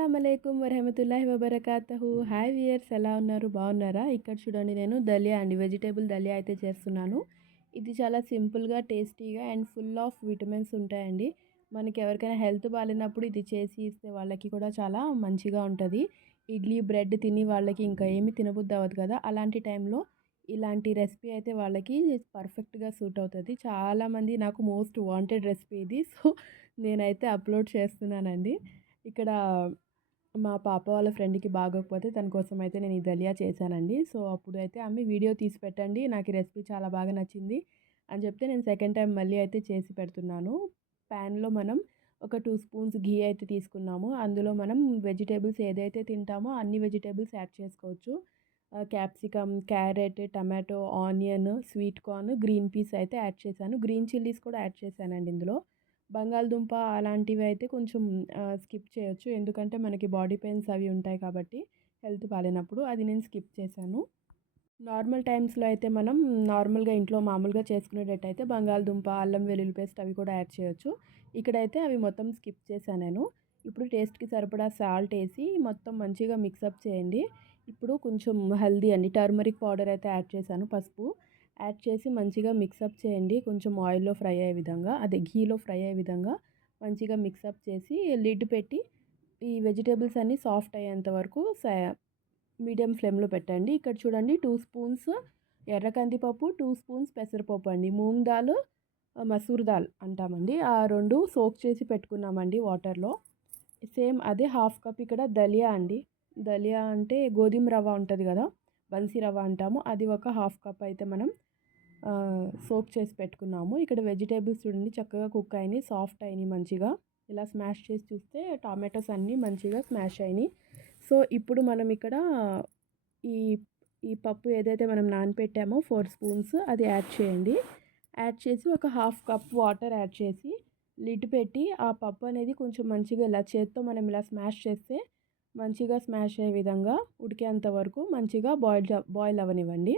అస్సలాము అలైకుం వరహమతుల్లాహి వబరకాతుహు. Hi viewers, ఎలా ఉన్నారు? బాగున్నారా? ఇక్కడ చూడండి, నేను దలియా అండి, వెజిటేబుల్ దలియా అయితే చేస్తున్నాను. ఇది చాలా సింపుల్గా, టేస్టీగా అండ్ ఫుల్ ఆఫ్ విటమిన్స్ ఉంటాయండి. మనకి ఎవరికైనా హెల్త్ బాగాలేనప్పుడు ఇది చేసి ఇస్తే వాళ్ళకి కూడా చాలా మంచిగా ఉంటుంది. ఇడ్లీ బ్రెడ్ తిని వాళ్ళకి ఇంకా ఏమి తినబుద్ధి అవ్వదు కదా, అలాంటి టైంలో ఇలాంటి రెసిపీ అయితే వాళ్ళకి పర్ఫెక్ట్గా సూట్ అవుతుంది. చాలామంది నాకు మోస్ట్ వాంటెడ్ రెసిపీ ఇది. సో నేనైతే అప్లోడ్ చేస్తున్నానండి. ఇక్కడ మా పాప వాళ్ళ ఫ్రెండ్‌కి బాగోకపోతే తన కోసం అయితే నేను ఈ దలియా చేశానండి. సో అప్పుడైతే ఆమె వీడియో తీసి పెట్టండి, నాకు ఈ రెసిపీ చాలా బాగా నచ్చింది అని చెప్తే నేను సెకండ్ టైం మళ్ళీ అయితే చేసి పెడుతున్నాను. ప్యాన్‌లో మనం ఒక 2 స్పూన్స్ ఘీ అయితే తీసుకున్నాము. అందులో మనం వెజిటేబుల్స్ ఏదైతే తింటామో అన్ని వెజిటేబుల్స్ యాడ్ చేసుకోవచ్చు. Capsicum, carrot, tomato, onion, sweet corn, green peas అయితే యాడ్ చేశాను. గ్రీన్ చిల్లీస్ కూడా యాడ్ చేశానండి ఇందులో. బంగాళదుంప అలాంటివి అయితే కొంచెం స్కిప్ చేయొచ్చు. ఎందుకంటే మనకి బాడీ పెయిన్స్ అవి ఉంటాయి కాబట్టి హెల్త్ బాలేనప్పుడు అది నేను స్కిప్ చేశాను. నార్మల్ టైమ్స్లో అయితే మనం నార్మల్గా ఇంట్లో మామూలుగా చేసుకునేటట్టయితే బంగాళదుంప, అల్లం వెల్లుల్లి పేస్ట్ అవి కూడా యాడ్ చేయొచ్చు. ఇక్కడైతే అవి మొత్తం స్కిప్ చేశాను నేను. ఇప్పుడు టేస్ట్కి సరిపడా సాల్ట్ వేసి మొత్తం మంచిగా మిక్సప్ చేయండి. ఇప్పుడు కొంచెం హల్దీ అండి, టర్మరిక్ పౌడర్ అయితే యాడ్ చేశాను, పసుపు యాడ్ చేసి మంచిగా మిక్సప్ చేయండి. కొంచెం ఆయిల్లో ఫ్రై అయ్యే విధంగా, అదే ఘీలో ఫ్రై అయ్యే విధంగా మంచిగా మిక్సప్ చేసి లిడ్ పెట్టి ఈ వెజిటేబుల్స్ అన్నీ సాఫ్ట్ అయ్యేంత వరకు మీడియం ఫ్లేమ్లో పెట్టండి. ఇక్కడ చూడండి, 2 స్పూన్స్ ఎర్ర కందిపప్పు, 2 స్పూన్స్ పెసరపప్పు అండి, మూంగ్ దాల్, మసూర్ దాల్ అంటామండి, ఆ రెండు సోక్ చేసి పెట్టుకున్నామండి వాటర్లో. సేమ్ అదే హాఫ్ కప్ ఇక్కడ దలియా అండి. దలియా అంటే గోధుమ రవ్వ ఉంటుంది కదా, బన్సీ రవ్వ అంటాము, అది ఒక హాఫ్ కప్ అయితే మనం సోక్ చేసి పెట్టుకున్నాము. ఇక్కడ వెజిటేబుల్స్ చూడండి చక్కగా కుక్ అయినాయి, సాఫ్ట్ అయినాయి మంచిగా. ఇలా స్మాష్ చేసి చూస్తే టమాటోస్ అన్నీ మంచిగా స్మాష్ అయినాయి. సో ఇప్పుడు మనం ఇక్కడ ఈ ఈ పప్పు ఏదైతే మనం నానపెట్టామో 4 స్పూన్స్ అది యాడ్ చేయండి. యాడ్ చేసి ఒక హాఫ్ కప్ వాటర్ యాడ్ చేసి లిడ్ పెట్టి ఆ పప్పు అనేది కొంచెం మంచిగా ఇలా చేత్తో మనం ఇలా స్మాష్ చేస్తే మంచిగా స్మాష్ అయ్యే విధంగా ఉడికేంత వరకు మంచిగా బాయిల్ అవ్వనివ్వండి.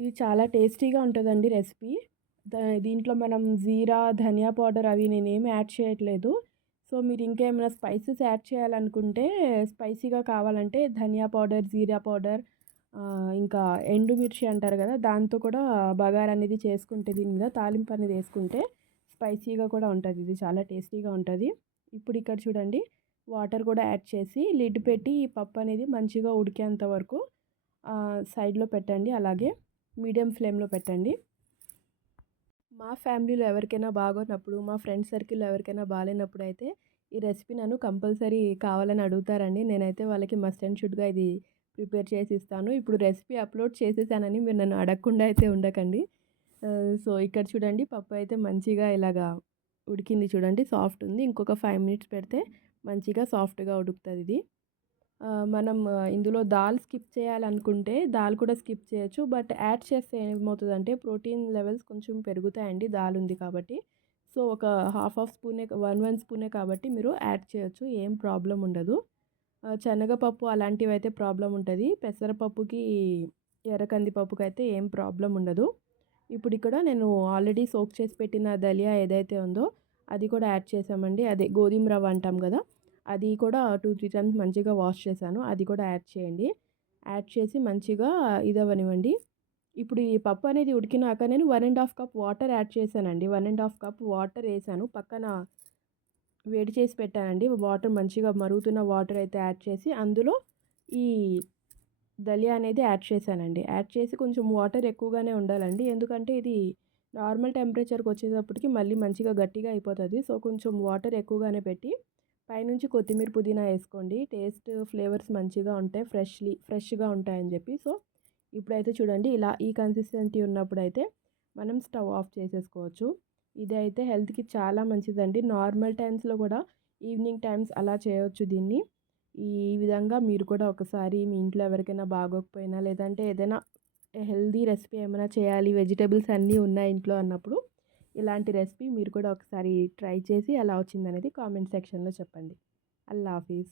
ఇది చాలా టేస్టీగా ఉంటుందండి రెసిపీ. దీంట్లో మనం జీరా, ధనియా పౌడర్ అవి నేనేమి యాడ్ చేయట్లేదు. సో మీరు ఇంకేమైనా స్పైసెస్ యాడ్ చేయాలనుకుంటే, స్పైసీగా కావాలంటే ధనియా పౌడర్, జీరా పౌడర్, ఇంకా ఎండుమిర్చి అంటారు కదా, దాంతో కూడా బగారా అనేది చేసుకుంటే, దీని మీద తాలింపు అనేది వేసుకుంటే స్పైసీగా కూడా ఉంటుంది. ఇది చాలా టేస్టీగా ఉంటుంది. ఇప్పుడు ఇక్కడ చూడండి, వాటర్ కూడా యాడ్ చేసి లిడ్ పెట్టి ఈ పప్పు అనేది మంచిగా ఉడికేంత వరకు సైడ్లో పెట్టండి. అలాగే మీడియం ఫ్లేమ్లో పెట్టండి. మా ఫ్యామిలీలో ఎవరికైనా బాగోనప్పుడు, మా ఫ్రెండ్స్ సర్కిల్లో ఎవరికైనా బాగాలేనప్పుడు అయితే ఈ రెసిపీ నన్ను కంపల్సరీ కావాలని అడుగుతారండి. నేనైతే వాళ్ళకి మస్ట్ అండ్ షుడ్గా ఇది ప్రిపేర్ చేసి ఇస్తాను. ఇప్పుడు రెసిపీ అప్లోడ్ చేసేసానని మీరు నన్ను అడగకుండా అయితే ఉండకండి. సో ఇక్కడ చూడండి, పప్పు అయితే మంచిగా ఇలాగా ఉడికింది చూడండి, సాఫ్ట్ ఉంది. ఇంకొక 5 మినిట్స్ పెడితే మంచిగా సాఫ్ట్గా ఉడుకుతుంది ఇది. మనం ఇందులో దాల్ స్కిప్ చేయాలనుకుంటే దాల్ కూడా స్కిప్ చేయొచ్చు. బట్ యాడ్ చేస్తే ఏమవుతుందంటే ప్రోటీన్ లెవెల్స్ కొంచెం పెరుగుతాయండి, దాల్ ఉంది కాబట్టి. సో ఒక హాఫ్ స్పూనే, 1 స్పూనే కాబట్టి మీరు యాడ్ చేయొచ్చు, ఏం ప్రాబ్లం ఉండదు. శనగపప్పు అలాంటివి అయితే ప్రాబ్లం ఉంటుంది. పెసరపప్పుకి, ఎర్ర కందిపప్పుకి అయితే ఏం ప్రాబ్లం ఉండదు. ఇప్పుడు ఇక్కడ నేను ఆల్రెడీ సోక్ చేసి పెట్టిన దలియా ఏదైతే ఉందో అది కూడా యాడ్ చేసామండి. అదే గోధుమ రవ్వ అంటాం కదా, అది కూడా 2-3 టైమ్స్ మంచిగా వాష్ చేశాను, అది కూడా యాడ్ చేయండి. యాడ్ చేసి మంచిగా ఇదవనివ్వండి. ఇప్పుడు ఈ పప్పు అనేది ఉడికినాక నేను 1.5 కప్ వాటర్ యాడ్ చేశానండి. 1.5 కప్ వాటర్ వేసాను, పక్కన వేడి చేసి పెట్టానండి. వాటర్ మంచిగా మరుగుతున్న వాటర్ అయితే యాడ్ చేసి అందులో ఈ దలియా అనేది యాడ్ చేశానండి. యాడ్ చేసి కొంచెం వాటర్ ఎక్కువగానే ఉండాలండి, ఎందుకంటే ఇది నార్మల్ టెంపరేచర్కి వచ్చేటప్పటికి మళ్ళీ మంచిగా గట్టిగా అయిపోతుంది. సో కొంచెం వాటర్ ఎక్కువగానే పెట్టి పైనుంచి కొత్తిమీర, పుదీనా వేసుకోండి. టేస్ట్, ఫ్లేవర్స్ మంచిగా ఉంటాయి, ఫ్రెష్గా ఉంటాయని చెప్పి. సో ఇప్పుడైతే చూడండి, ఇలా ఈ కన్సిస్టెన్సీ ఉన్నప్పుడైతే మనం స్టవ్ ఆఫ్ చేసేసుకోవచ్చు. ఇది అయితే హెల్త్కి చాలా మంచిదండి. నార్మల్ టైమ్స్లో కూడా ఈవినింగ్ టైమ్స్ అలా చేయవచ్చు దీన్ని. ఈ విధంగా మీరు కూడా ఒకసారి మీ ఇంట్లో ఎవరికైనా బాగోకపోయినా, లేదంటే ఏదైనా హెల్దీ రెసిపీ ఏమైనా చేయాలి, వెజిటేబుల్స్ అన్నీ ఉన్నాయి ఇంట్లో అన్నప్పుడు ఇలాంటి రెసిపీ మీరు కూడా ఒకసారి ట్రై చేసి ఎలా వచ్చిందనేది కామెంట్ సెక్షన్లో చెప్పండి. అల్లా హాఫీజ్.